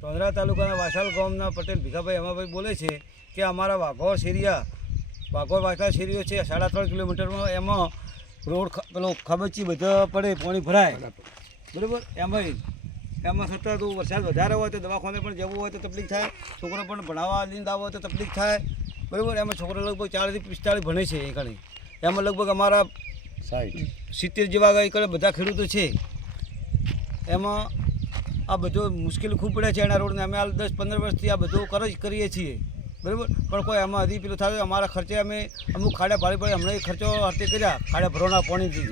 તોંદરા તાલુકાના વાસાલ ગામના પટેલ ભીખાભાઈ હેમાભાઈ બોલે છે કે અમારા વાઘોર શેરિયા વાઘોર વાસા શેરીઓ છે સાડા ત્રણ કિલોમીટરમાં એમાં રોડ પેલો ખબચી બધા પડે પાણી ભરાય. બરાબર? એમાં એમાં છતાં તો વરસાદ વધારે હોય તો દવાખાને પણ જવું હોય તો તકલીફ થાય. છોકરો પણ ભણાવવા લઈને આવો હોય તો તકલીફ થાય. બરાબર? એમાં છોકરો લગભગ ચારથી પિસ્તાળીસ ભણે છે એ કણે. એમાં લગભગ અમારા સિત્તેર જેવા એ બધા ખેડૂતો છે. એમાં આ બધો મુશ્કેલી ખૂબ પડે છે એના રોડને. અમે હાલ દસ પંદર વર્ષથી આ બધું કરે જ કરીએ છીએ. બરાબર? પણ કોઈ એમાં હજી પેલું થાય અમારા ખર્ચે અમે અમુક ખાડા ભાડી પડે હમણાં એ ખર્ચો હરતે કર્યા ખાડા ભરોના પાણીથી.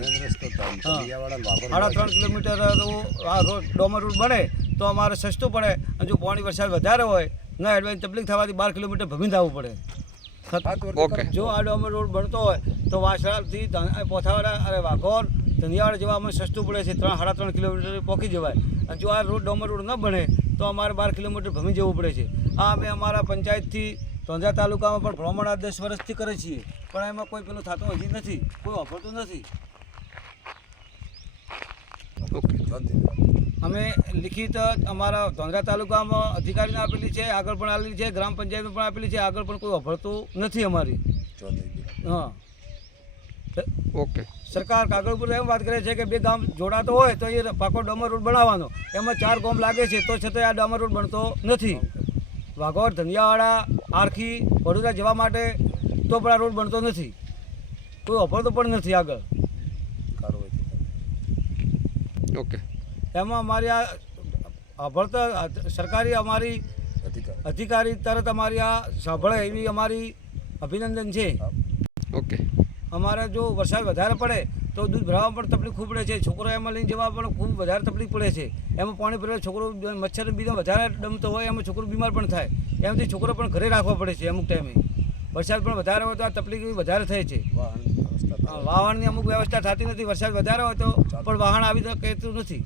સાડા ત્રણ કિલોમીટર તો આ રોડ ડોમર રોડ બને તો અમારે સસ્તું પડે. અને જો પાણી વરસાદ વધારે હોય ના એડવાન્સ તકલીફ થવાથી બાર કિલોમીટર ભમીને થવું પડે. જો આ ડોમર રોડ બનતો હોય તો વાસણાથી પોથાવાડા અરે વાઘોર ધંધિયાવાડ જવા અમે સસ્તું પડે છે ત્રણ સાડા ત્રણ કિલોમીટર પહોંચી જવાય. અને જો આ રોડ ડોમર રોડ ન બને તો અમારે બાર કિલોમીટર ભમી જવું પડે છે. આ અમે અમારા પંચાયતથી તોંજા તાલુકામાં પણ ભ્રમણ આ દસ વર્ષથી કરે છીએ. પણ એમાં કોઈ પેલું થતું હજી નથી કોઈ વાપરતું નથી. અમે લિખિત અમારા ધોંધરા તાલુકામાં અધિકારીને આપેલી છે આગળ પણ આપેલી છે ગ્રામ પંચાયતમાં પણ આપેલી છે આગળ પણ કોઈ વાપરતું નથી અમારી. હા. ઓકે. સરકાર કાગળપુર એમ વાત કરે છે કે બે ગામ જોડાતો હોય તો એ પાકો ડામર રોડ બનાવવાનો. એમાં ચાર ગામ લાગે છે તો છતાં આ ડામર રોડ બનતો નથી. વાઘોડ ધનિયાવાડા આરખી વડોદરા જવા માટે તો પણ આ રોડ બનતો નથી. કોઈ ઓફરતો પણ નથી આગળ. ઓકે. એમાં અમારી આ અભળતા સરકારી અમારી અધિકારી તરત અમારી આ સાંભળે એવી અમારી અભિનંદન છે. ઓકે. અમારે જો વરસાદ વધારે પડે તો દૂધ ભરાવવા પણ તકલીફ ખૂબ પડે છે. છોકરો એમાં લઈને જવા પણ ખૂબ વધારે તકલીફ પડે છે. એમાં પાણી ભરેલા છોકરો મચ્છર બીજા વધારે ડમતો હોય એમાં છોકરો બીમાર પણ થાય. એમથી છોકરો પણ ઘરે રાખવો પડે છે અમુક ટાઈમે. વરસાદ પણ વધારે હોય તો આ તકલીફ વધારે થાય છે. વાહનની અમુક વ્યવસ્થા થતી નથી. વરસાદ વધારે હોય તો પણ વાહન આવી તો કહેતું નથી.